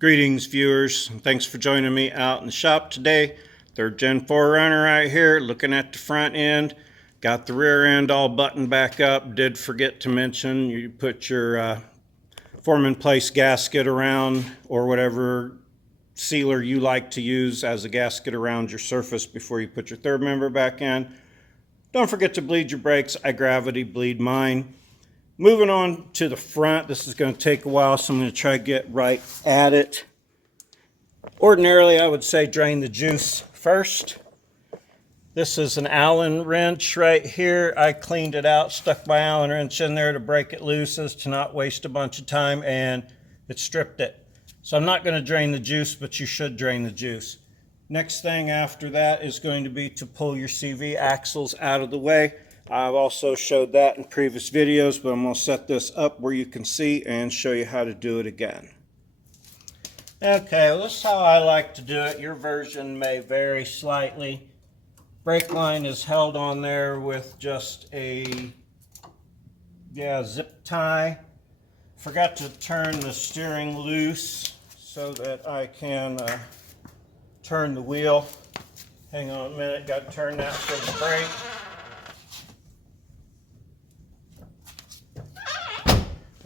Greetings viewers, and thanks for joining me out in the shop today. Third gen 4Runner right here, looking at the front end. Got the rear end all buttoned back up. Did forget to mention you put your form in place gasket around, or whatever sealer you like to use as a gasket around your surface before you put your third member back in. Don't forget to bleed your brakes. I gravity bleed mine. Moving on to the front, this is going to take a while, so I'm going to try to get right at it. Ordinarily, I would say drain the juice first. This is an Allen wrench right here. I cleaned it out, stuck my Allen wrench in there to break it loose as to not waste a bunch of time, and it stripped it. So I'm not going to drain the juice, but you should drain the juice. Next thing after that is going to be to pull your CV axles out of the way. I've also showed that in previous videos, but I'm going to set this up where you can see and show you how to do it again. Okay, well, this is how I like to do it. Your version may vary slightly. Brake line is held on there with just a zip tie. Forgot to turn the steering loose so that I can turn the wheel. Hang on a minute, got to turn that for the brake.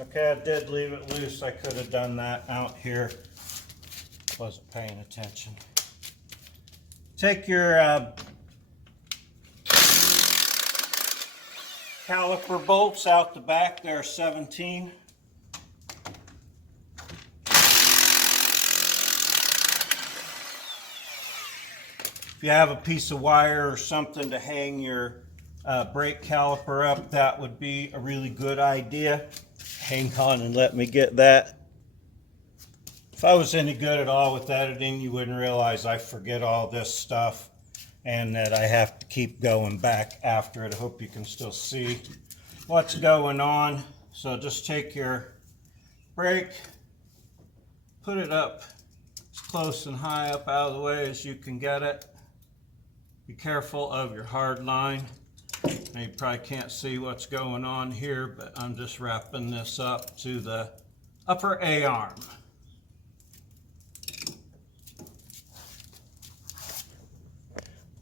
Okay, I did leave it loose. I could have done that out here. Wasn't paying attention. Take your caliper bolts out the back. There are 17. If you have a piece of wire or something to hang your brake caliper up, that would be a really good idea. Hang on and let me get that. If I was any good at all with editing, you wouldn't realize I forget all this stuff and that I have to keep going back after it. I hope you can still see what's going on. So just take your brake, put it up as close and high up out of the way as you can get it. Be careful of your hard line. Now you probably can't see what's going on here, but I'm just wrapping this up to the upper A-arm.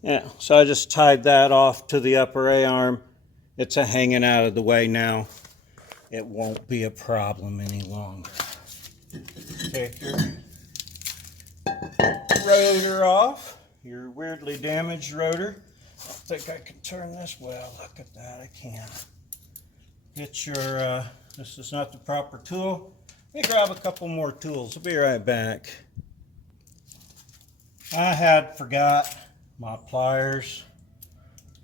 Yeah, so I just tied that off to the upper A-arm. It's hanging out of the way now. It won't be a problem any longer. Take your rotor off, your weirdly damaged rotor. I think I can turn this. Well, look at that, I can. Get your, this is not the proper tool. Let me grab a couple more tools. I'll be right back. I had forgot my pliers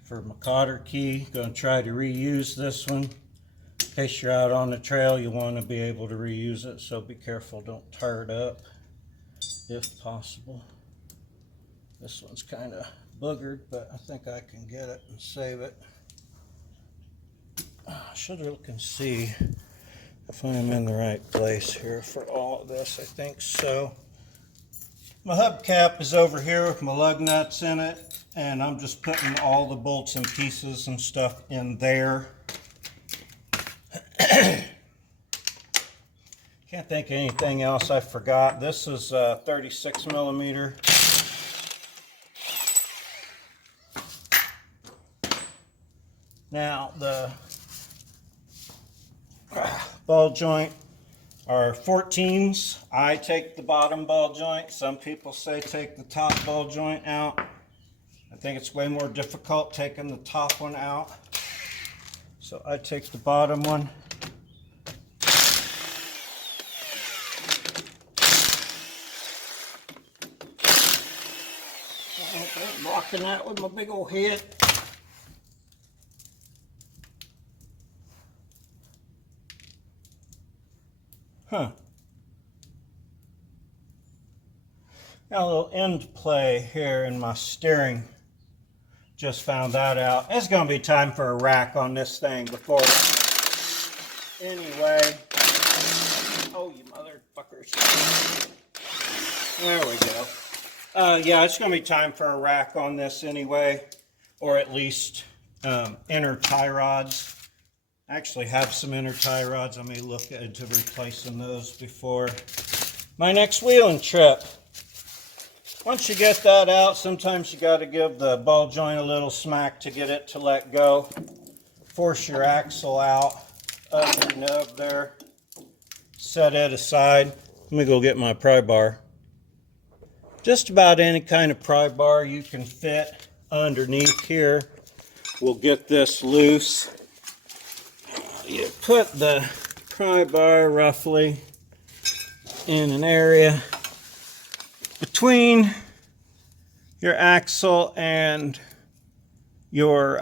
for my cotter key. Going to try to reuse this one. In case you're out on the trail, you want to be able to reuse it, so be careful, don't tear it up if possible. This one's kind of boogered, but I think I can get it and save it. I should look and see if I'm in the right place here for all of this. I think so. My hubcap is over here with my lug nuts in it, and I'm just putting all the bolts and pieces and stuff in there. Can't think of anything else I forgot. This is 36 millimeter. Now the ball joint are 14s. I take the bottom ball joint. Some people say take the top ball joint out. I think it's way more difficult taking the top one out. So I take the bottom one. I'm blocking that with my big old head. Huh. Got a little end play here in my steering. Just found that out. It's going to be time for a rack on this thing before. Anyway. Oh, you motherfuckers. There we go. Yeah, it's going to be time for a rack on this anyway. Or at least inner tie rods. I actually have some inner tie rods. I may look into replacing those before my next wheeling trip. Once you get that out, sometimes you got to give the ball joint a little smack to get it to let go. Force your axle out of the nub there. Set it aside. Let me go get my pry bar. Just about any kind of pry bar you can fit underneath here will get this loose. You put the pry bar roughly in an area between your axle and your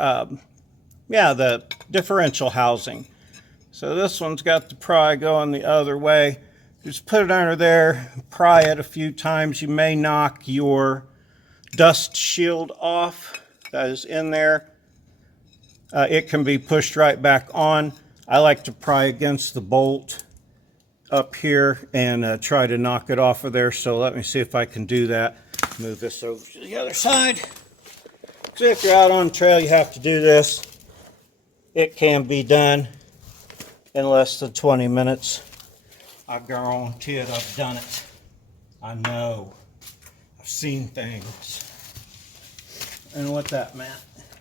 the differential housing. So this one's got the pry going the other way. Just put it under there, pry it a few times. You may knock your dust shield off that is in there. It can be pushed right back on. I like to pry against the bolt up here and try to knock it off of there. So let me see if I can do that. Move this over to the other side. So if you're out on trail, you have to do this. It can be done in less than 20 minutes. I guarantee it, I've done it. I know. I've seen things. And what that meant.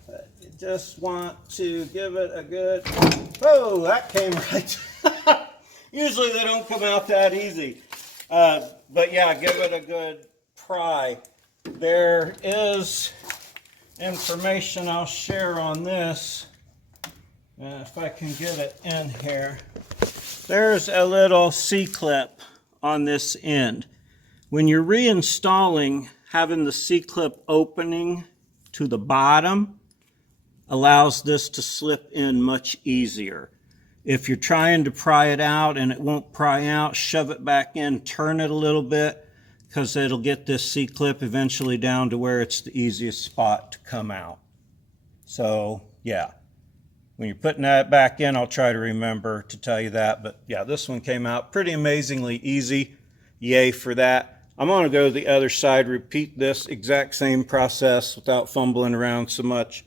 But you just want to give it a good... Oh, that came right. Usually they don't come out that easy. But yeah, give it a good pry. There is information I'll share on this. If I can get it in here. There's a little C-clip on this end. When you're reinstalling, having the C-clip opening to the bottom allows this to slip in much easier. If you're trying to pry it out and it won't pry out, shove it back in, turn it a little bit, because it'll get this C-clip eventually down to where it's the easiest spot to come out. So, yeah. When you're putting that back in, I'll try to remember to tell you that. But yeah, this one came out pretty amazingly easy. Yay for that. I'm going to go to the other side, repeat this exact same process without fumbling around so much.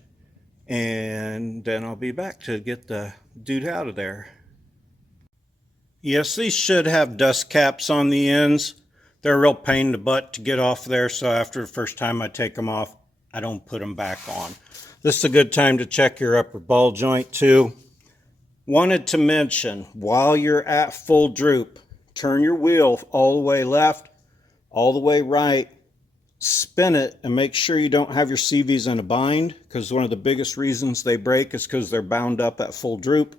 And then I'll be back to get the dude out of there. Yes, these should have dust caps on the ends. They're a real pain in the butt to get off there. So after the first time I take them off, I don't put them back on. This is a good time to check your upper ball joint too. Wanted to mention, while you're at full droop, turn your wheel all the way left, all the way right, spin it, and make sure you don't have your CVs in a bind, because one of the biggest reasons they break is because they're bound up at full droop.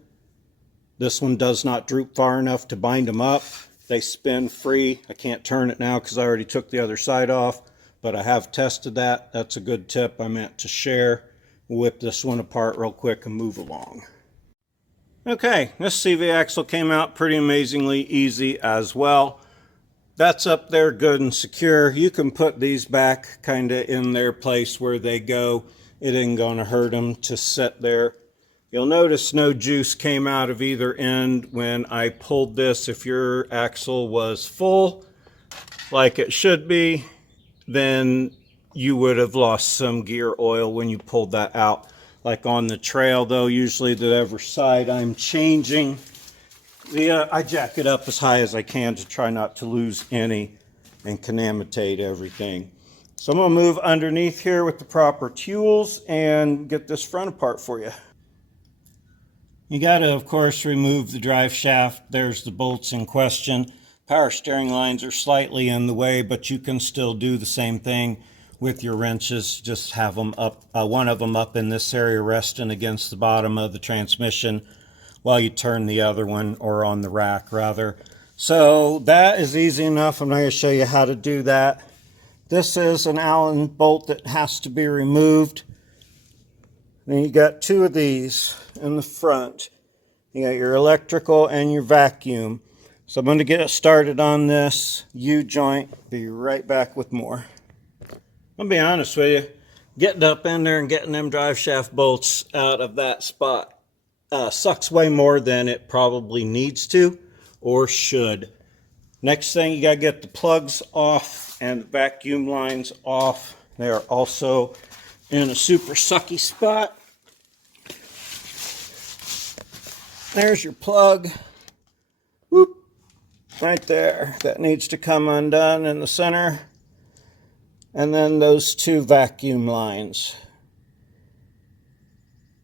This one does not droop far enough to bind them up. They spin free. I can't turn it now because I already took the other side off, but I have tested that. That's a good tip I meant to share. Whip this one apart real quick and move along. Okay, this CV axle came out pretty amazingly easy as well. That's up there good and secure. You can put these back kind of in their place where they go. It ain't gonna hurt them to sit there. You'll notice no juice came out of either end when I pulled this. If your axle was full, like it should be, then you would have lost some gear oil when you pulled that out. Like on the trail though, usually the other side I'm changing, I jack it up as high as I can to try not to lose any and contaminate everything. So I'm going to move underneath here with the proper tools and get this front apart for you. You got to, of course, remove the drive shaft. There's the bolts in question. Power steering lines are slightly in the way, but you can still do the same thing with your wrenches. Just have them up, one of them up in this area resting against the bottom of the transmission while you turn the other one, or on the rack rather. So that is easy enough. I'm not going to show you how to do that. This is an Allen bolt that has to be removed. Then you got two of these in the front. You got your electrical and your vacuum. So I'm going to get it started on this U-joint. Be right back with more. I'll be honest with you, getting up in there and getting them drive shaft bolts out of that spot sucks way more than it probably needs to or should. Next thing, you got to get the plugs off and the vacuum lines off. They are also in a super sucky spot. There's your plug. Whoop. right there that needs to come undone in the center. And then those two vacuum lines.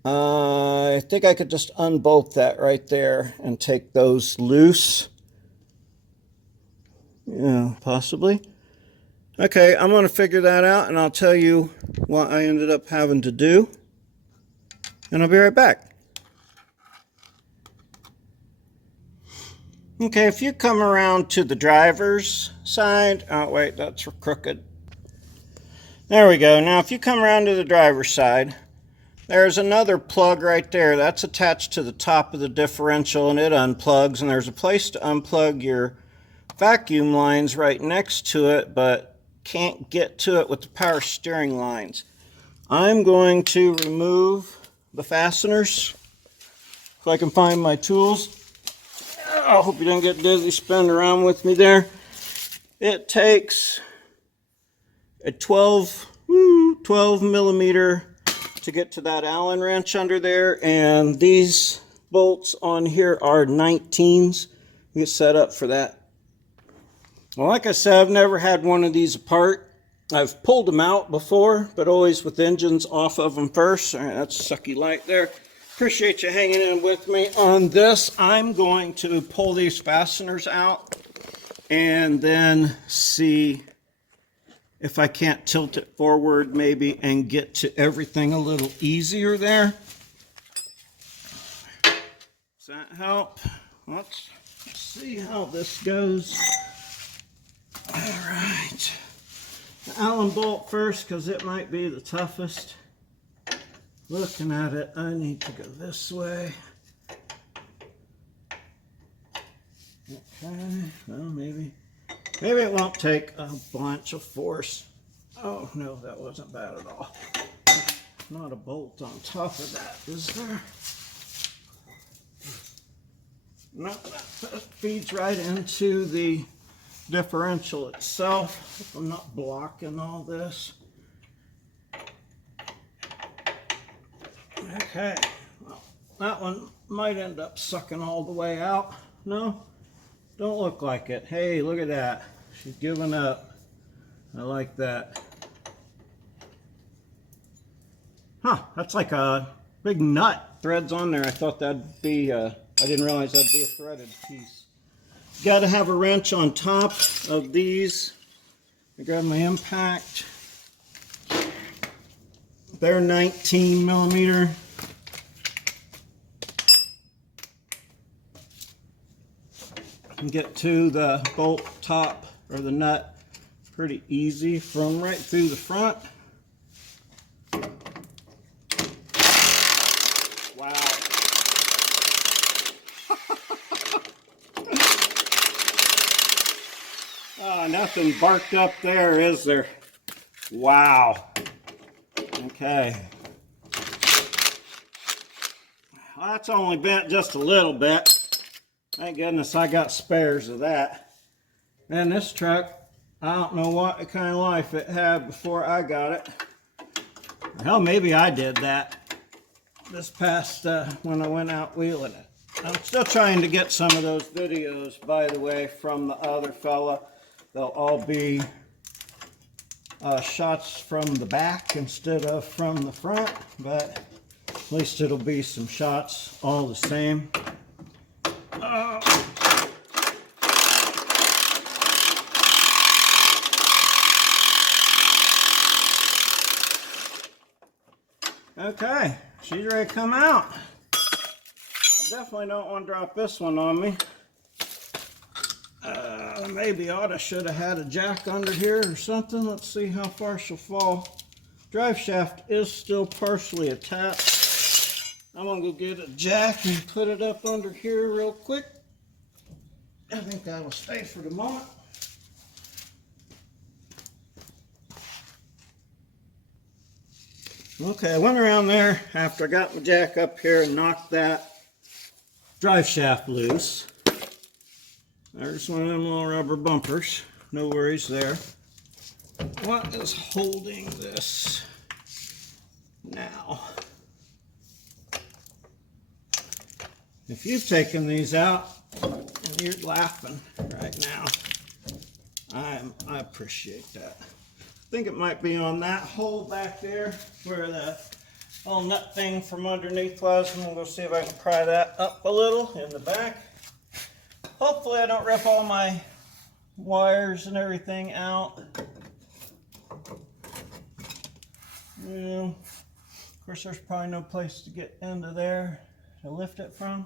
I think I could just unbolt that right there and take those loose. Yeah, possibly. Okay, I'm going to figure that out and I'll tell you what I ended up having to do. And I'll be right back. Okay, if you come around to the driver's side, oh wait, that's crooked. There we go. Now if you come around to the driver's side, there's another plug right there. That's attached to the top of the differential and it unplugs, and there's a place to unplug your vacuum lines right next to it, but can't get to it with the power steering lines. I'm going to remove the fasteners if I can find my tools. I hope you don't get dizzy spinning around with me there. It takes a 12 millimeter to get to that Allen wrench under there, and these bolts on here are 19s. You get set up for that. Well, like I said, I've never had one of these apart. I've pulled them out before, but always with engines off of them first. All right, that's sucky light there. Appreciate you hanging in with me on this. I'm going to pull these fasteners out and then see if I can't tilt it forward maybe and get to everything a little easier there. Does that help? Let's see how this goes. All right. The Allen bolt first because it might be the toughest. Looking at it, I need to go this way. Okay, well maybe it won't take a bunch of force. Oh no, that wasn't bad at all. Not a bolt on top of that, is there? No, that feeds right into the differential itself. If I'm not blocking all this. Okay, well, that one might end up sucking all the way out. No, don't look like it. Hey, look at that. She's giving up. I like that. Huh, that's like a big nut. Threads on there. I thought that'd be, I didn't realize that'd be a threaded piece. Got to have a wrench on top of these. I grab my impact. They're 19 millimeter. And get to the bolt top or the nut pretty easy from right through the front. Wow. Oh, nothing barked up there, is there? Wow. Okay. Well, that's only bent just a little bit. Thank goodness I got spares of that. Man, this truck, I don't know what kind of life it had before I got it. Hell, maybe I did that this past when I went out wheeling it. I'm still trying to get some of those videos, by the way, from the other fella. They'll all be shots from the back instead of from the front, but at least it'll be some shots all the same. Okay, she's ready to come out. I definitely don't want to drop this one on me. Maybe should have had a jack under here or something. Let's see how far she'll fall. Drive shaft is still partially attached. I'm gonna go get a jack and put it up under here real quick. I think that will stay for the moment. Okay, I went around there after I got my jack up here and knocked that drive shaft loose. There's one of them little rubber bumpers. No worries there. What is holding this now? If you've taken these out, And you're laughing right now. I appreciate that. I think it might be on that hole back there where the little nut thing from underneath was. I'm gonna go see if I can pry that up a little in the back. Hopefully I don't rip all my wires and everything out. Yeah. Of course, there's probably no place to get into there to lift it from,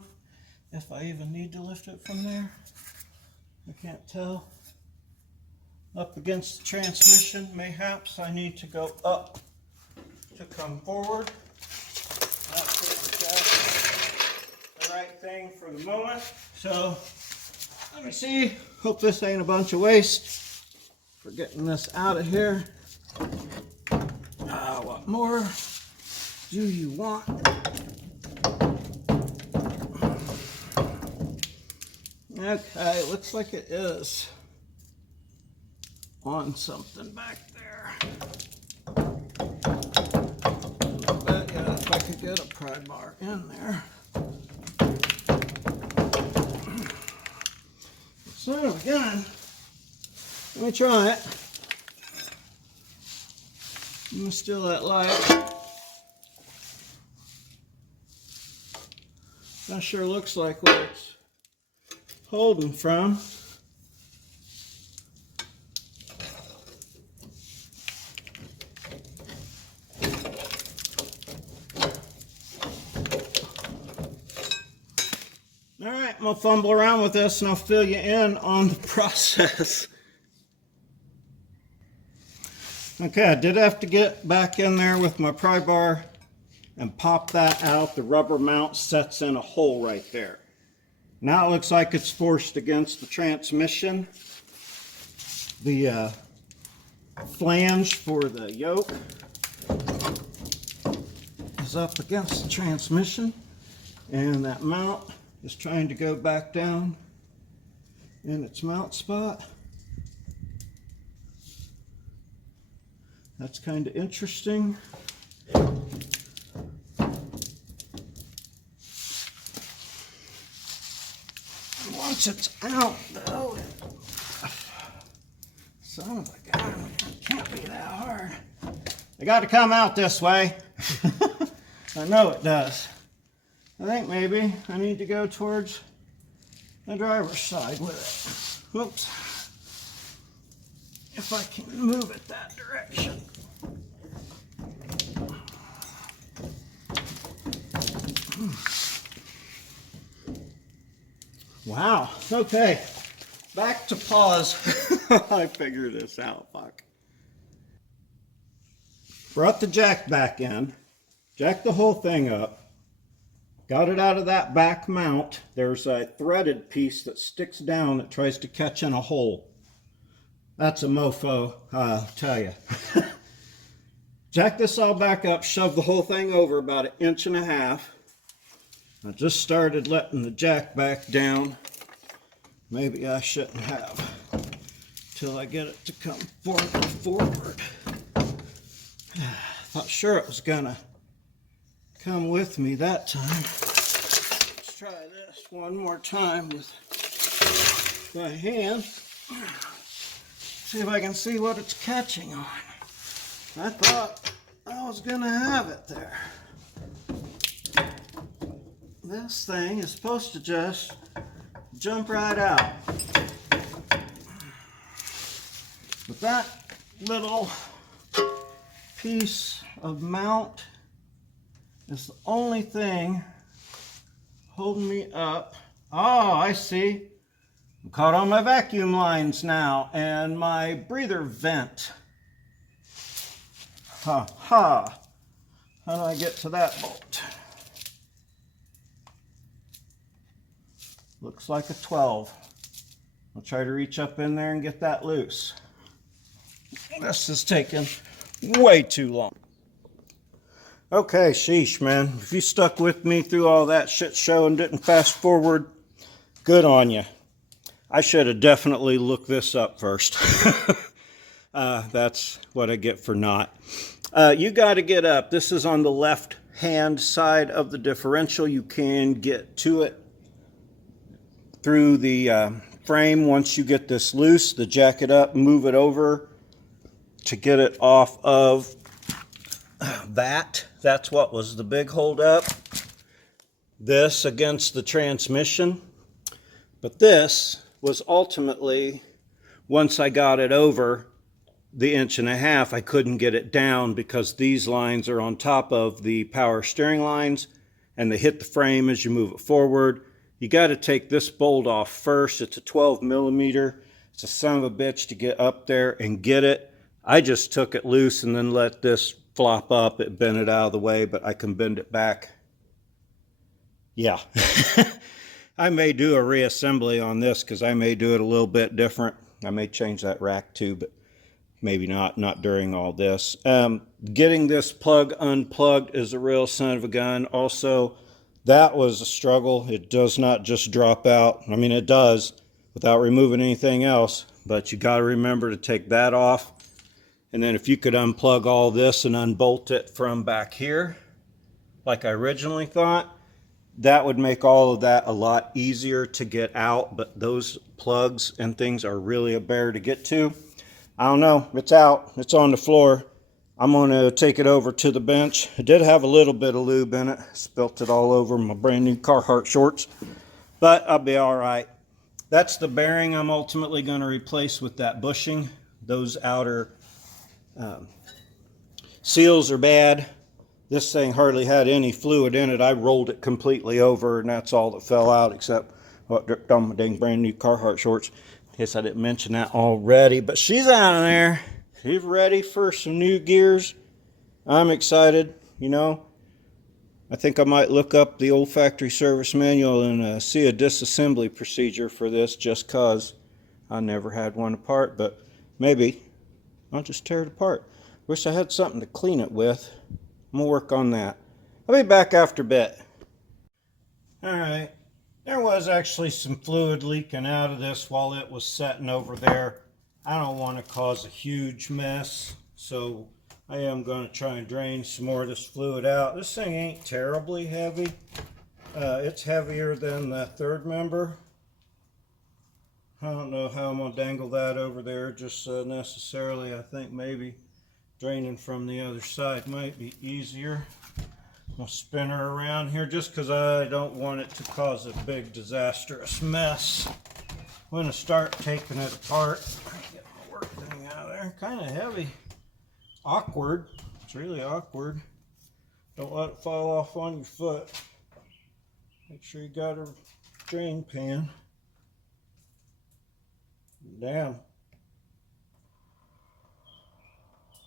if I even need to lift it from there. I can't tell. Up against the transmission, mayhaps I need to go up to come forward. That's the right thing for the moment. So let me see. Hope this ain't a bunch of waste for getting this out of here. What more do you want? Okay, looks like it is on something back there. I bet you if I could get a pry bar in there. Son of a gun. Let me try it. I'm gonna steal that light. That sure looks like what it's holding from. All right, I'm gonna fumble around with this and I'll fill you in on the process. Okay, I did have to get back in there with my pry bar and pop that out. The rubber mount sets in a hole right there. Now it looks like it's forced against the transmission. The flange for the yoke is up against the transmission, and that mount is trying to go back down in its mount spot. That's kind of interesting. Once it's out, though, son of a gun, it can't be that hard. They got to come out this way. I know it does. I think maybe I need to go towards the driver's side with it. Whoops. If I can move it that direction. Wow, okay, back to pause. I figured this out, fuck. Brought the jack back in, jacked the whole thing up, got it out of that back mount. There's a threaded piece that sticks down that tries to catch in a hole. That's a mofo, I'll tell you. Jack this all back up, shove the whole thing over about 1.5 inches. I just started letting the jack back down. Maybe I shouldn't have, till I get it to come forward. Thought sure it was gonna come with me that time. Let's try this one more time with my hand. See if I can see what it's catching on. I thought I was gonna have it there. This thing is supposed to just jump right out. But that little piece of mount is the only thing holding me up. Oh, I see. I'm caught on my vacuum lines now and my breather vent. Ha ha. How do I get to that bolt? Looks like a 12. I'll try to reach up in there and get that loose. This is taking way too long. Okay, sheesh, man. If you stuck with me through all that shit show and didn't fast forward, good on you. I should have definitely looked this up first. That's what I get for not. You got to get up. This is on the left-hand side of the differential. You can get to it through the frame. Once you get this loose, the jack it up, move it over to get it off of that. That's what was the big hold up. This against the transmission. But this was ultimately, once I got it over the 1.5 inches, I couldn't get it down because these lines are on top of the power steering lines and they hit the frame as you move it forward. You got to take this bolt off first. It's a 12 millimeter. It's a son of a bitch to get up there and get it. I just took it loose and then let this flop up. It bent it out of the way, but I can bend it back. Yeah. I may do a reassembly on this because I may do it a little bit different. I may change that rack too, but maybe not during all this. Getting this plug unplugged is a real son of a gun. Also, that was a struggle. It does not just drop out. I mean, it does without removing anything else, but you got to remember to take that off. And then if you could unplug all this and unbolt it from back here, like I originally thought, that would make all of that a lot easier to get out. But those plugs and things are really a bear to get to. I don't know, it's out, it's on the floor. I'm gonna take it over to the bench. It did have a little bit of lube in it. Spilt it all over my brand new Carhartt shorts, but I'll be all right. That's the bearing I'm ultimately gonna replace with that bushing. Those outer seals are bad. This thing hardly had any fluid in it. I rolled it completely over and that's all that fell out except what dripped on my dang brand new Carhartt shorts. Guess I didn't mention that already, but she's out there. She's ready for some new gears. I'm excited, you know. I think I might look up the old factory service manual and see a disassembly procedure for this just because I never had one apart, but maybe I'll just tear it apart. Wish I had something to clean it with. I'm gonna work on that. I'll be back after a bit. All right, there was actually some fluid leaking out of this while it was setting over there. I don't want to cause a huge mess, so I am going to try and drain some more of this fluid out. This thing ain't terribly heavy. It's heavier than the third member. I don't know how I'm going to dangle that over there just necessarily. I think maybe draining from the other side might be easier. I'll spin her around here just because I don't want it to cause a big disastrous mess. I'm going to start taking it apart. Get my work thing out of there. Kind of heavy. Awkward. It's really awkward. Don't let it fall off on your foot. Make sure you got a drain pan. Damn.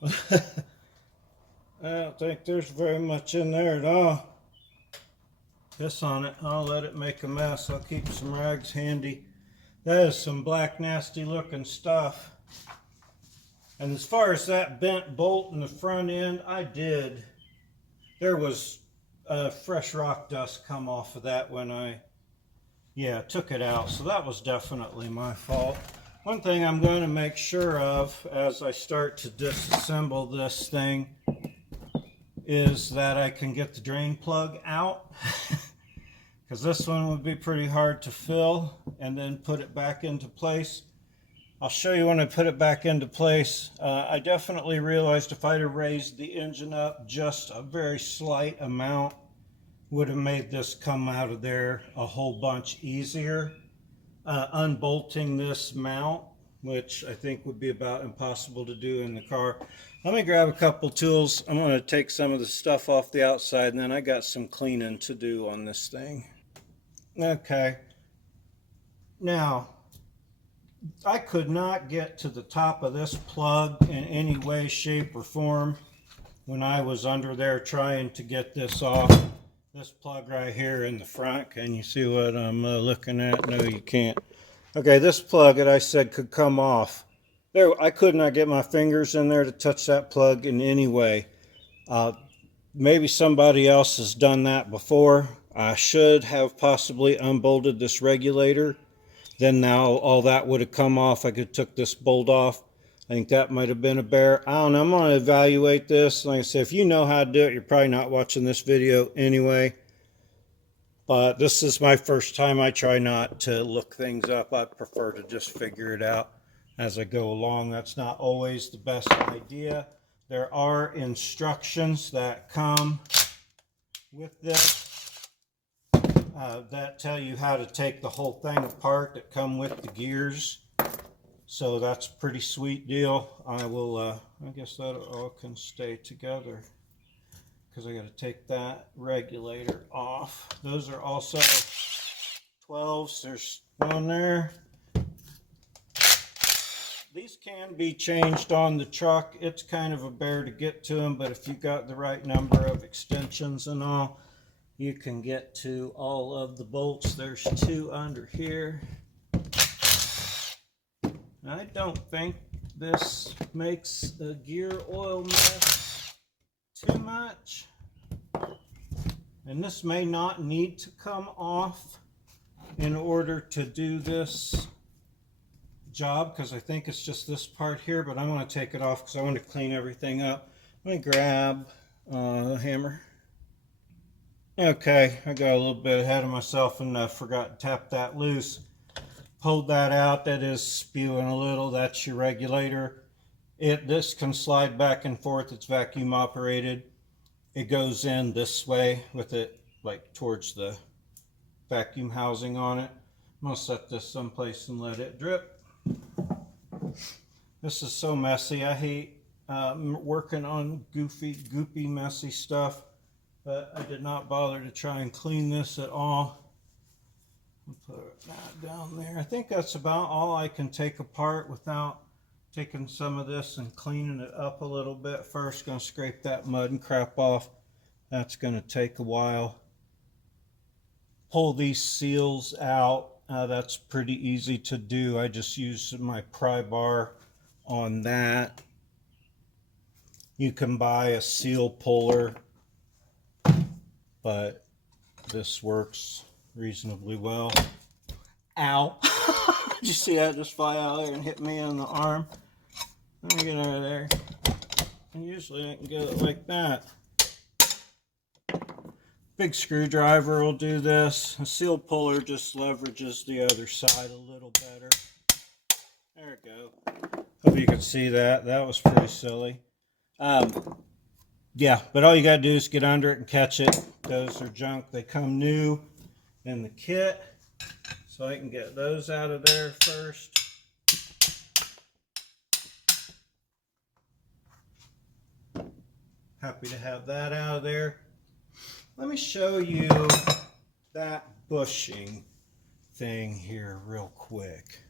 I don't think there's very much in there at all. Piss on it. I'll let it make a mess. I'll keep some rags handy. That is some black, nasty looking stuff. And as far as that bent bolt in the front end, there was fresh rock dust come off of that when I took it out. So that was definitely my fault. One thing I'm going to make sure of as I start to disassemble this thing is that I can get the drain plug out. Because this one would be pretty hard to fill and then put it back into place. I'll show you when I put it back into place. I definitely realized if I'd have raised the engine up just a very slight amount, would have made this come out of there a whole bunch easier. Unbolting this mount, which I think would be about impossible to do in the car. Let me grab a couple tools. I'm going to take some of the stuff off the outside and then I got some cleaning to do on this thing. Okay, now I could not get to the top of this plug in any way, shape, or form when I was under there trying to get this off. This plug right here in the front, can you see what I'm looking at? No, you can't. Okay, this plug that I said could come off. There, I could not get my fingers in there to touch that plug in any way. Maybe somebody else has done that before. I should have possibly unbolted this regulator. Then now all that would have come off. I could have took this bolt off. I think that might have been a bear. I don't know. I'm going to evaluate this. Like I said, if you know how to do it, you're probably not watching this video anyway. But this is my first time. I try not to look things up. I prefer to just figure it out as I go along. That's not always the best idea. There are instructions that come with this that tell you how to take the whole thing apart, that come with the gears. So that's a pretty sweet deal. I will, I guess that all can stay together because I got to take that regulator off. Those are also 12s. There's one there. These can be changed on the truck. It's kind of a bear to get to them, but if you got the right number of extensions and all, you can get to all of the bolts. There's 2 under here. I don't think this makes a gear oil mess too much. And this may not need to come off in order to do this job, because I think it's just this part here, but I'm going to take it off because I want to clean everything up. Let me grab the hammer. Okay, I got a little bit ahead of myself and forgot to tap that loose. Pulled that out. That is spewing a little. That's your regulator. This can slide back and forth. It's vacuum operated. It goes in this way with it like towards the vacuum housing on it. I'm going to set this someplace and let it drip. This is so messy. I hate working on goopy, messy stuff, but I did not bother to try and clean this at all. I'll put that down there. I think that's about all I can take apart without taking some of this and cleaning it up a little bit. First, going to scrape that mud and crap off. That's going to take a while. Pull these seals out. That's pretty easy to do. I just use my pry bar on that. You can buy a seal puller, but this works reasonably well. Ow! Did you see that just fly out there and hit me on the arm? Let me get out of there. And usually I can get it like that. Big screwdriver will do this. A seal puller just leverages the other side a little better. There we go. Hope you can see that. That was pretty silly. Yeah, but all you got to do is get under it and catch it. Those are junk. They come new in the kit. So I can get those out of there first. Happy to have that out of there. Let me show you that bushing thing here real quick.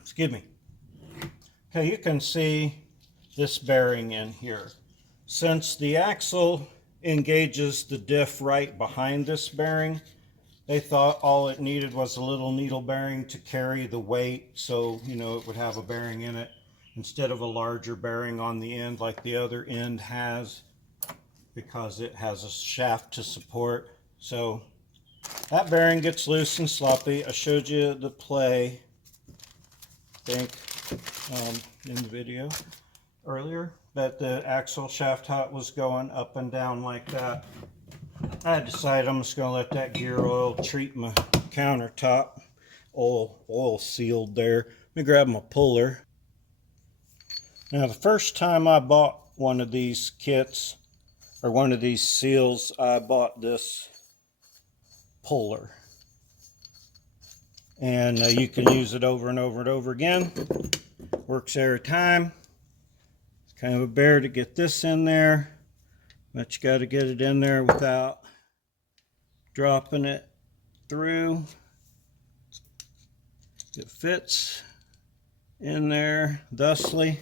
Excuse me. Okay, you can see this bearing in here. Since the axle engages the diff right behind this bearing, they thought all it needed was a little needle bearing to carry the weight, so you know it would have a bearing in it instead of a larger bearing on the end like the other end has, because it has a shaft to support. So that bearing gets loose and sloppy. I showed you the play, I think, in the video earlier, that the axle shaft height was going up and down like that. I decided I'm just going to let that gear oil treat my countertop. Oil sealed there. Let me grab my puller. Now, the first time I bought one of these kits, or one of these seals, I bought this puller. And you can use it over and over and over again. Works every time. It's kind of a bear to get this in there, but you got to get it in there without dropping it through. It fits in there thusly.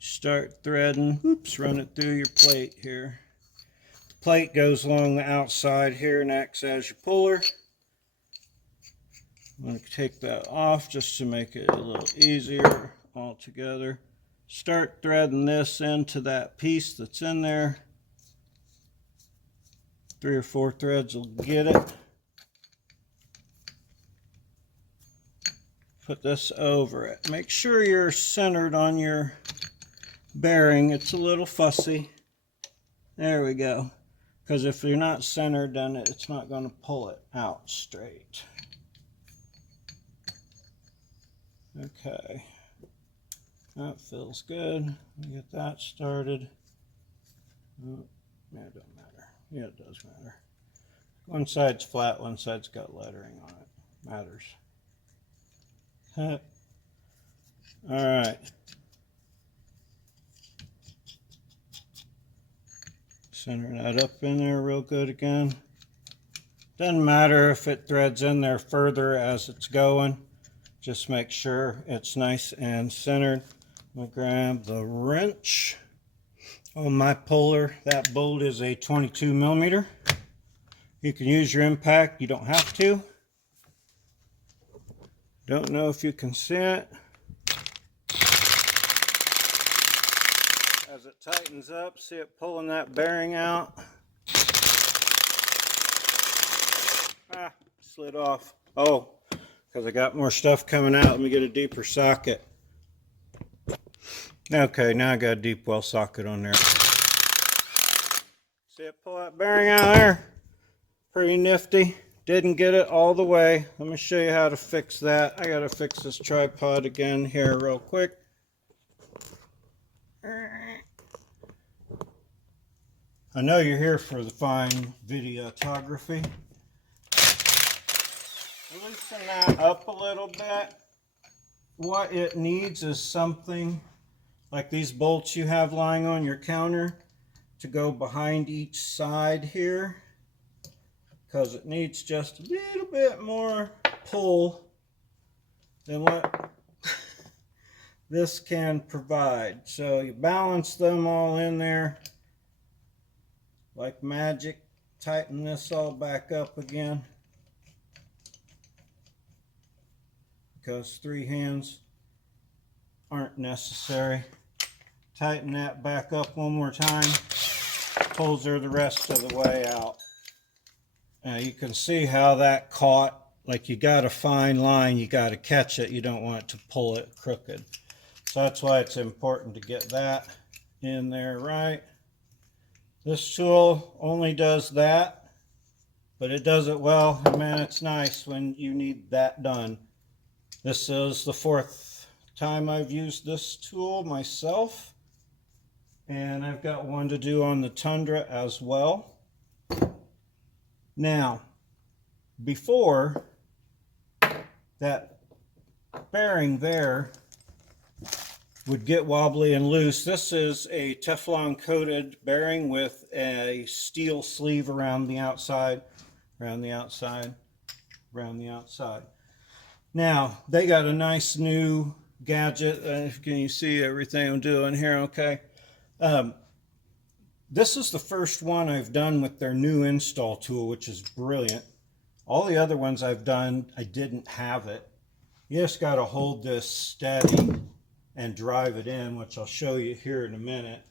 Start threading. Oops, run it through your plate here. The plate goes along the outside here and acts as your puller. I'm going to take that off just to make it a little easier altogether. Start threading this into that piece that's in there. 3 or 4 threads will get it. Put this over it. Make sure you're centered on your bearing. It's a little fussy. There we go. because if you're not centered, then it's not going to pull it out straight. Okay, that feels good. Let me get that started. Oh, yeah, it doesn't matter. Yeah, it does matter. One side's flat, one side's got lettering on it. Matters. All right. Center that up in there real good again. Doesn't matter if it threads in there further as it's going. Just make sure it's nice and centered. I'm going to grab the wrench on my puller. That bolt is a 22 millimeter. You can use your impact. You don't have to. Don't know if you can see it. As it tightens up, see it pulling that bearing out. Ah, slid off. Oh, because I got more stuff coming out. Let me get a deeper socket. Okay, now I got a deep well socket on there. See it pull that bearing out there? Pretty nifty. Didn't get it all the way. Let me show you how to fix that. I gotta fix this tripod again here real quick. I know you're here for the fine videography. Loosen that up a little bit. What it needs is something like these bolts you have lying on your counter to go behind each side here, because it needs just a little bit more pull than what this can provide. So you balance them all in there like magic. Tighten this all back up again, because 3 hands aren't necessary. Tighten that back up one more time. Pulls her the rest of the way out. Now you can see how that caught. Like, you got a fine line, you got to catch it. You don't want it to pull it crooked. So that's why it's important to get that in there right. This tool only does that, but it does it well. And man, it's nice when you need that done. This is the 4th time I've used this tool myself, and I've got one to do on the Tundra as well. Now, before, that bearing there would get wobbly and loose. This is a Teflon coated bearing with a steel sleeve around the outside, around the outside, around the outside. Now, they got a nice new gadget. Can you see everything I'm doing here? Okay. This is the first one I've done with their new install tool, which is brilliant. All the other ones I've done, I didn't have it. You just got to hold this steady and drive it in, which I'll show you here in a minute.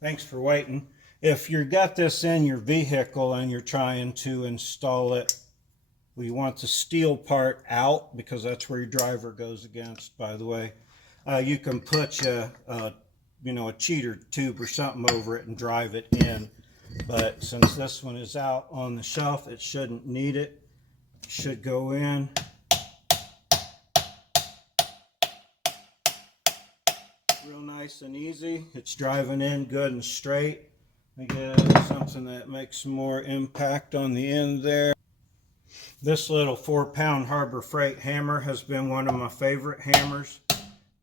Thanks for waiting. If you've got this in your vehicle and you're trying to install it, well, you want the steel part out, because that's where your driver goes against, by the way. You can put a cheater tube or something over it and drive it in. But since this one is out on the shelf, it shouldn't need it. It should go in. Real nice and easy. It's driving in good and straight. Let me get something that makes more impact on the end there. This little 4-pound Harbor Freight hammer has been one of my favorite hammers.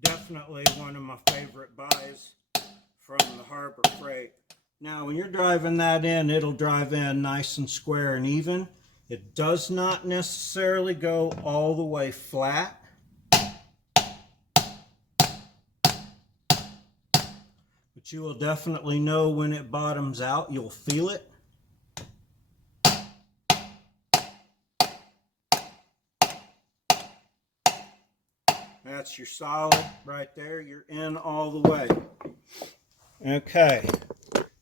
Definitely one of my favorite buys from the Harbor Freight. Now, when you're driving that in, it'll drive in nice and square and even. It does not necessarily go all the way flat. But you will definitely know when it bottoms out. You'll feel it. That's your solid right there. You're in all the way. Okay.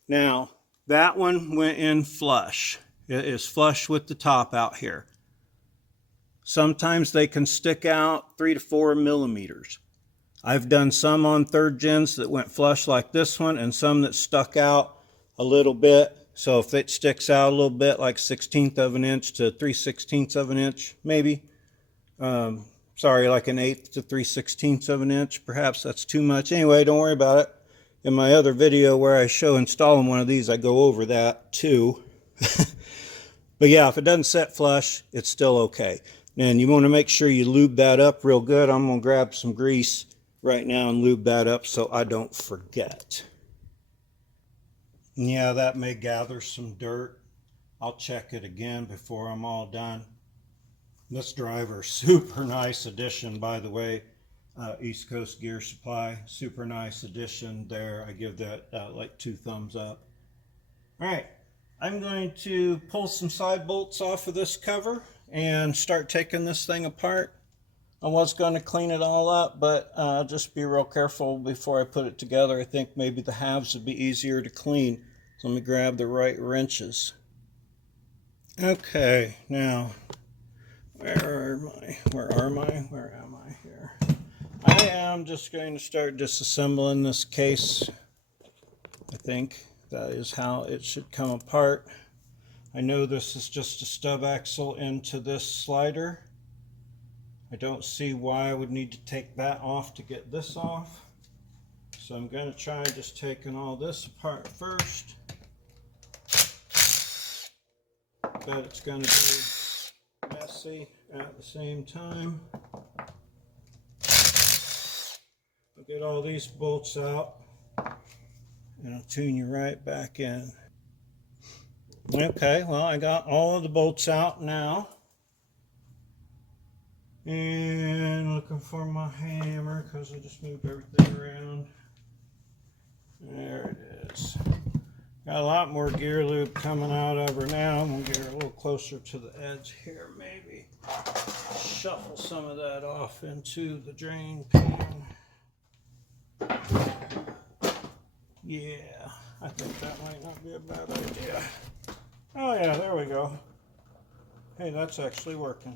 Now, that one went in flush. It is flush with the top out here. Sometimes they can stick out 3 to 4 millimeters. I've done some on 3rd gens that went flush like this one, and some that stuck out a little bit. So if it sticks out a little bit, like 1/16 of an inch to 3/16 of an inch, maybe. Sorry, like an 1/8 to 3/16 of an inch. Perhaps that's too much. Anyway, don't worry about it. In my other video where I show installing one of these, I go over that too. But yeah, if it doesn't set flush, it's still okay. And you want to make sure you lube that up real good. I'm going to grab some grease right now and lube that up so I don't forget. And yeah, that may gather some dirt. I'll check it again before I'm all done. This driver, super nice addition, by the way. East Coast Gear Supply, super nice addition there. I give that like 2 thumbs up. All right, I'm going to pull some side bolts off of this cover and start taking this thing apart. I was going to clean it all up, but just be real careful before I put it together. I think maybe the halves would be easier to clean. So let me grab the right wrenches. Okay, now, where am I here? I am just going to start disassembling this case. I think that is how it should come apart. I know this is just a stub axle into this slider. I don't see why I would need to take that off to get this off. So I'm going to try just taking all this apart first. But it's going to be messy at the same time. I'll get all these bolts out and I'll tune you right back in. Okay, well, I got all of the bolts out now. And looking for my hammer because I just moved everything around. There it is. Got a lot more gear lube coming out of her now. I'm going to get her a little closer to the edge here, maybe. Shuffle some of that off into the drain pan. Yeah, I think that might not be a bad idea. Oh yeah, there we go. Hey, that's actually working.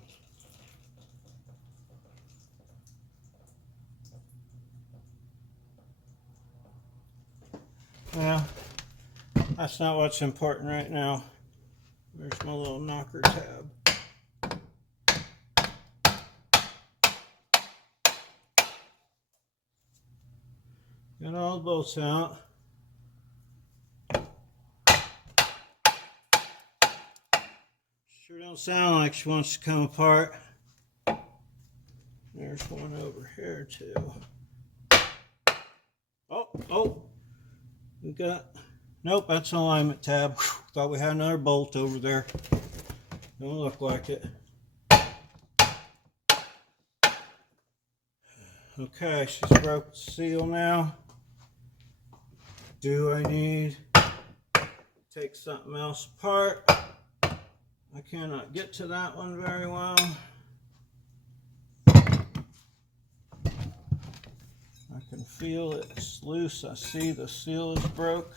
Well, that's not what's important right now. There's my little knocker tab. Got all the bolts out. Sure don't sound like she wants to come apart. There's one over here too. Oh, we got, nope, that's an alignment tab. Whew, thought we had another bolt over there. Don't look like it. Okay, she's broke the seal now. Do I need to take something else apart? I cannot get to that one very well. I can feel it's loose. I see the seal is broke.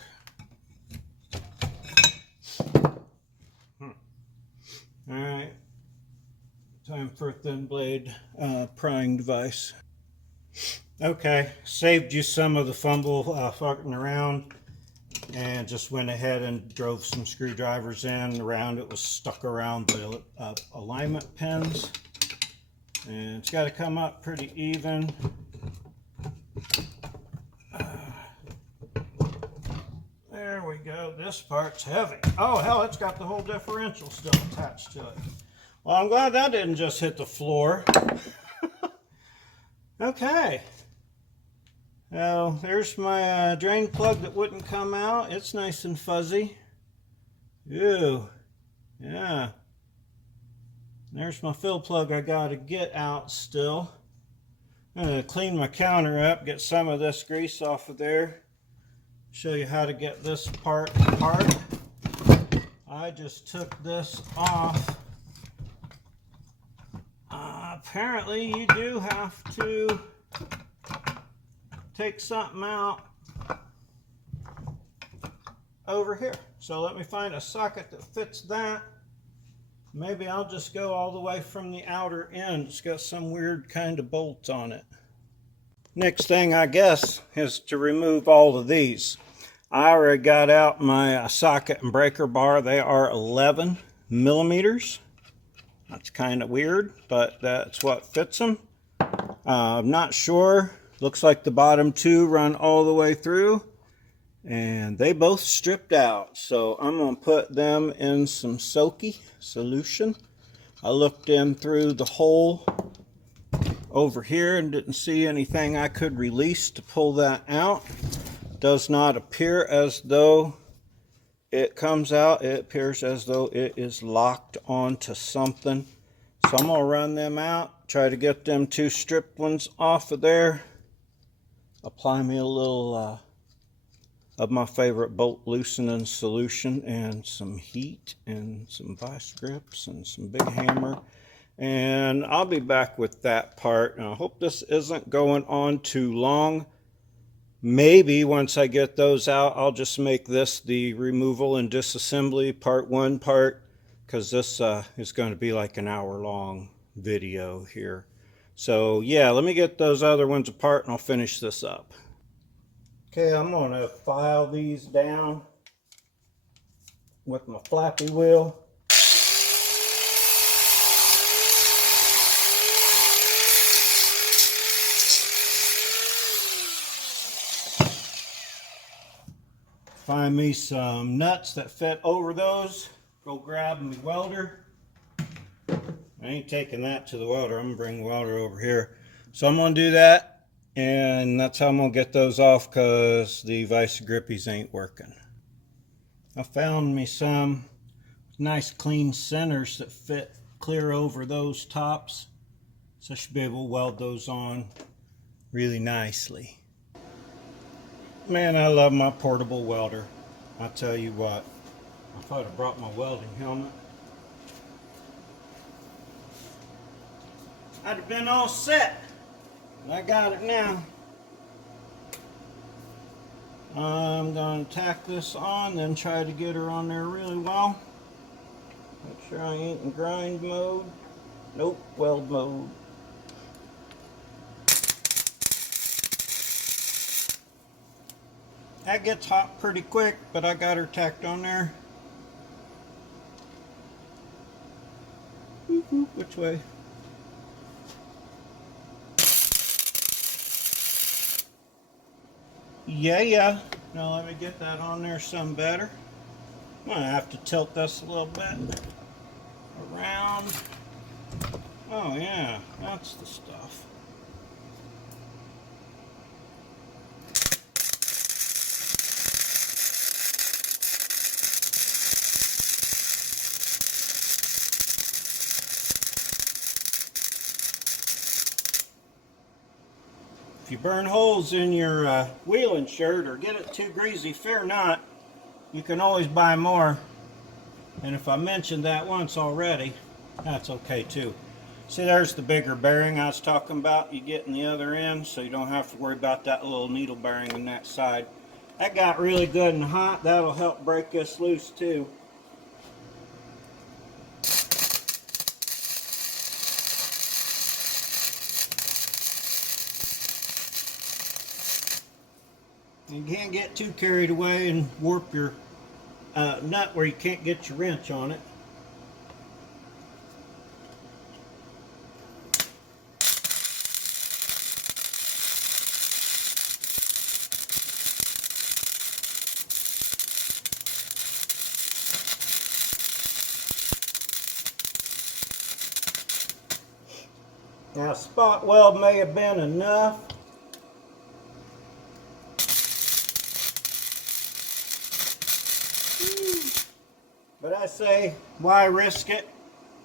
Alright, time for a thin blade prying device. Okay, saved you some of the fumble fucking around, and just went ahead and drove some screwdrivers in around. It was stuck around the alignment pins, and it's got to come up pretty even. There we go. This part's heavy. Oh hell, it's got the whole differential still attached to it. Well, I'm glad that didn't just hit the floor. Okay. Now, there's my drain plug that wouldn't come out. It's nice and fuzzy. Ew. Yeah. There's my fill plug I got to get out still. I'm going to clean my counter up, get some of this grease off of there. Show you how to get this part apart. I just took this off. Apparently you do have to take something out over here. So let me find a socket that fits that. Maybe I'll just go all the way from the outer end. It's got some weird kind of bolt on it. Next thing, I guess, is to remove all of these. I already got out my socket and breaker bar. They are 11 millimeters. That's kind of weird, but that's what fits them. I'm not sure. Looks like the bottom two run all the way through, and they both stripped out. So I'm going to put them in some soaky solution. I looked in through the hole over here and didn't see anything I could release to pull that out. Does not appear as though it comes out. It appears as though it is locked onto something. So I'm going to run them out, try to get them two stripped ones off of there. Apply me a little of my favorite bolt loosening solution and some heat and some vice grips and some big hammer. And I'll be back with that part. And I hope this isn't going on too long. Maybe once I get those out, I'll just make this the removal and disassembly part one part, because this is going to be like an hour-long video here. So yeah, let me get those other ones apart and I'll finish this up. Okay, I'm going to file these down with my flappy wheel. Find me some nuts that fit over those. Go grab my welder. I ain't taking that to the welder. I'm going to bring the welder over here. So I'm going to do that, and that's how I'm going to get those off, because the vice grippies ain't working. I found me some nice clean centers that fit clear over those tops. So I should be able to weld those on really nicely. Man, I love my portable welder. I'll tell you what, I thought I brought my welding helmet. I'd have been all set. I got it now. I'm going to tack this on, then try to get her on there really well. Make sure I ain't in grind mode. Nope, weld mode. That gets hot pretty quick, but I got her tacked on there. Which way? Yeah. Now let me get that on there some better. I'm going to have to tilt this a little bit around. Oh yeah, that's the stuff. If you burn holes in your wheeling shirt or get it too greasy, fear not. You can always buy more. And if I mentioned that once already, that's okay too. See, there's the bigger bearing I was talking about. You get in the other end, so you don't have to worry about that little needle bearing on that side. That got really good and hot. That'll help break this loose too. You can't get too carried away and warp your nut where you can't get your wrench on it. Now, spot weld may have been enough. But I say, why risk it?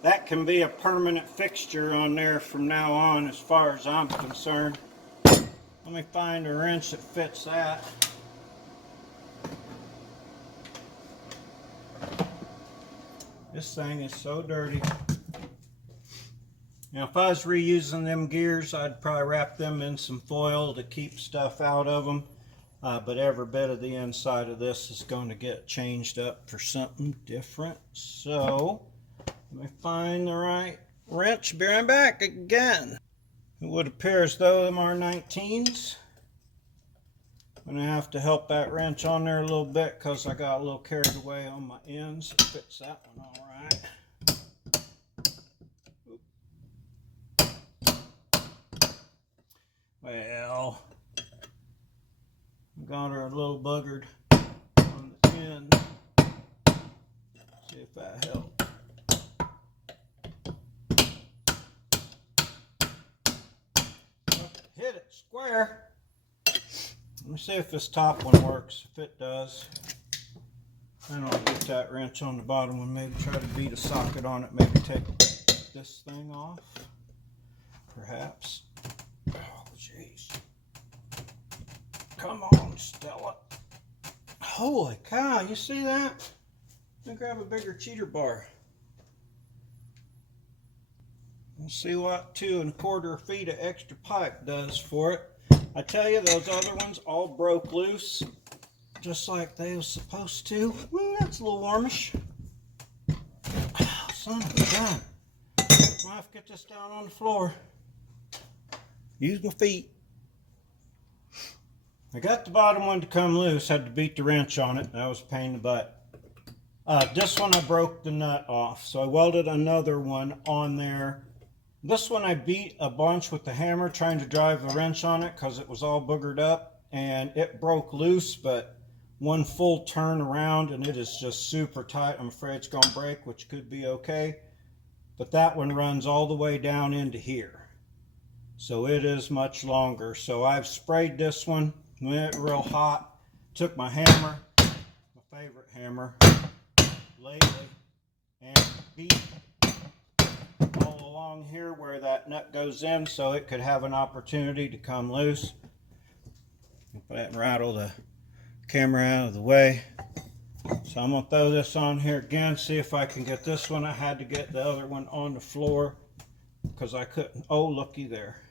That can be a permanent fixture on there from now on, as far as I'm concerned. Let me find a wrench that fits that. This thing is so dirty. Now, if I was reusing them gears, I'd probably wrap them in some foil to keep stuff out of them. But every bit of the inside of this is going to get changed up for something different. So, let me find the right wrench. Be right back again. It would appear as though them are 19s. I'm going to have to help that wrench on there a little bit because I got a little carried away on my ends. It fits that one all right. Well, got her a little buggered on the end. See if that helps. Hit it square. Let me see if this top one works. If it does, then I'll get that wrench on the bottom one. Maybe try to beat a socket on it. Maybe take this thing off. Perhaps. Oh, jeez. Come on, Stella. Holy cow, you see that? Let me grab a bigger cheater bar. We'll see what 2 1/4 feet of extra pipe does for it. I tell you, those other ones all broke loose, just like they were supposed to. Woo, that's a little warmish. Oh, son of a gun. I'll have to get this down on the floor. Use my feet. I got the bottom one to come loose, had to beat the wrench on it. That was a pain in the butt. This one I broke the nut off, so I welded another one on there. This one I beat a bunch with the hammer trying to drive the wrench on it because it was all boogered up and it broke loose, but one full turn around and it is just super tight. I'm afraid it's going to break, which could be okay. But that one runs all the way down into here. So it is much longer. So I've sprayed this one, went real hot, took my hammer, my favorite hammer lately, and beat all along here where that nut goes in so it could have an opportunity to come loose. Go ahead and rattle the camera out of the way. So I'm going to throw this on here again, see if I can get this one. I had to get the other one on the floor because I couldn't. Oh, looky there.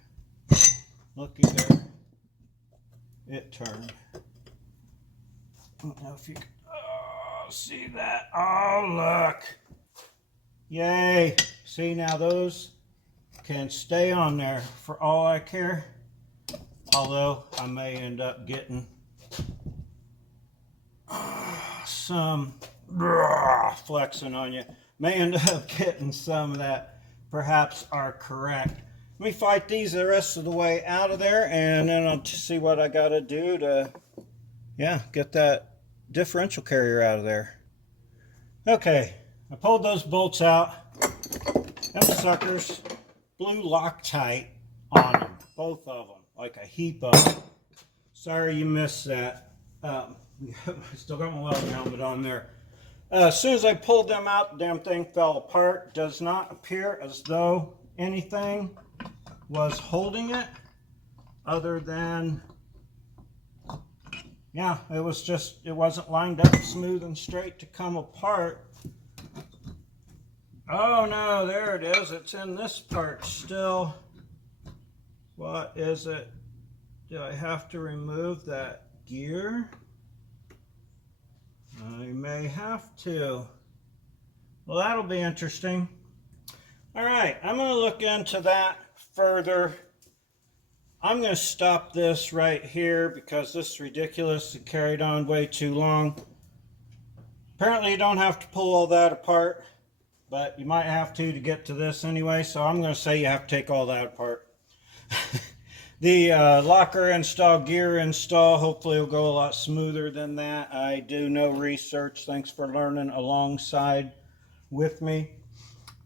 Looky there. It turned. I don't know if you can see that. Oh, look. Yay. See, now those can stay on there for all I care. Although I may end up getting some flexing on you. May end up getting some that perhaps are correct. Let me fight these the rest of the way out of there, and then I'll see what I got to do to, get that differential carrier out of there. Okay, I pulled those bolts out. Them suckers blew Loctite on them, both of them, like a heap of them. Sorry you missed that. I still got my welding helmet on there. As soon as I pulled them out, the damn thing fell apart. Does not appear as though anything was holding it other than, it wasn't lined up smooth and straight to come apart. Oh no, there it is. It's in this part still. What is it? Do I have to remove that gear? I may have to. Well, that'll be interesting. All right, I'm going to look into that further. I'm going to stop this right here because this is ridiculous. It carried on way too long. Apparently you don't have to pull all that apart, but you might have to get to this anyway, so I'm going to say you have to take all that apart. The locker install, gear install, hopefully will go a lot smoother than that. I do no research. Thanks for learning alongside with me.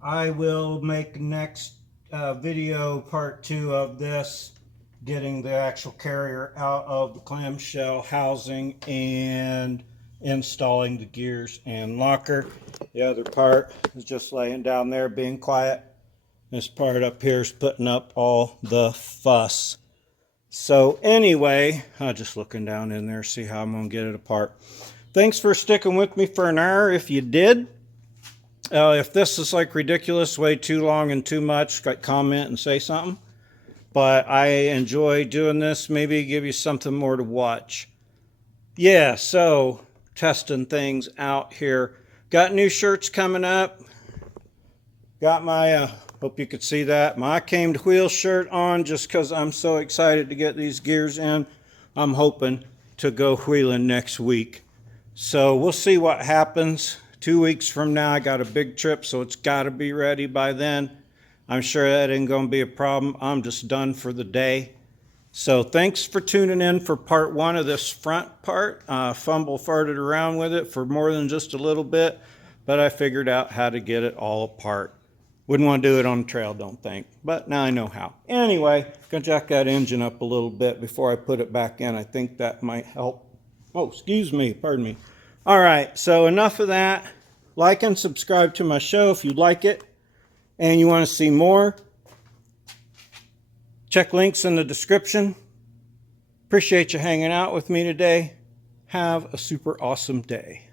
I will make next video part 2 of this, getting the actual carrier out of the clamshell housing and installing the gears and locker. The other part is just laying down there being quiet. This part up here is putting up all the fuss. So anyway, I'm just looking down in there, see how I'm going to get it apart. Thanks for sticking with me for an hour if you did. If this is like ridiculous, way too long and too much, comment and say something. But I enjoy doing this, maybe give you something more to watch. Yeah, so testing things out here. Got new shirts coming up. Got my, hope you could see that, my I Came to Wheel shirt on just because I'm so excited to get these gears in. I'm hoping to go wheeling next week. So we'll see what happens. 2 weeks from now, I got a big trip, so it's got to be ready by then. I'm sure that ain't going to be a problem. I'm just done for the day. So thanks for tuning in for part 1 of this front part. Farted around with it for more than just a little bit, but I figured out how to get it all apart. Wouldn't want to do it on the trail, don't think, but now I know how. Anyway, gonna jack that engine up a little bit before I put it back in. I think that might help. Oh, excuse me, pardon me. All right, so enough of that. Like and subscribe to my show if you like it and you want to see more. Check links in the description. Appreciate you hanging out with me today. Have a super awesome day.